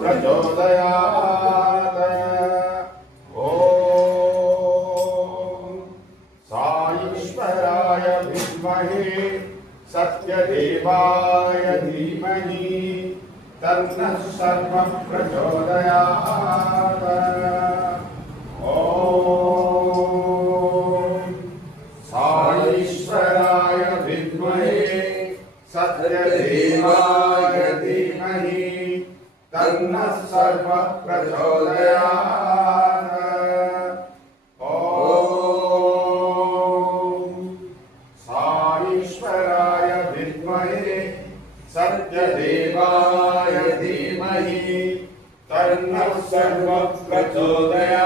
प्रचोदयात्। ॐ साईश्वराय विद्महे सत्यदेवाय धीमहि तन्नः सर्वः प्रचोदयात्। ॐ साईश्वराय विद्महे सत्यदेवाय धीमहि तन्नः सर्वः प्रचोदयात्। ॐ साईश्वराय विद्महे सत्यदेवाय धीमहि तन्नः सर्वः प्रचोदयात्।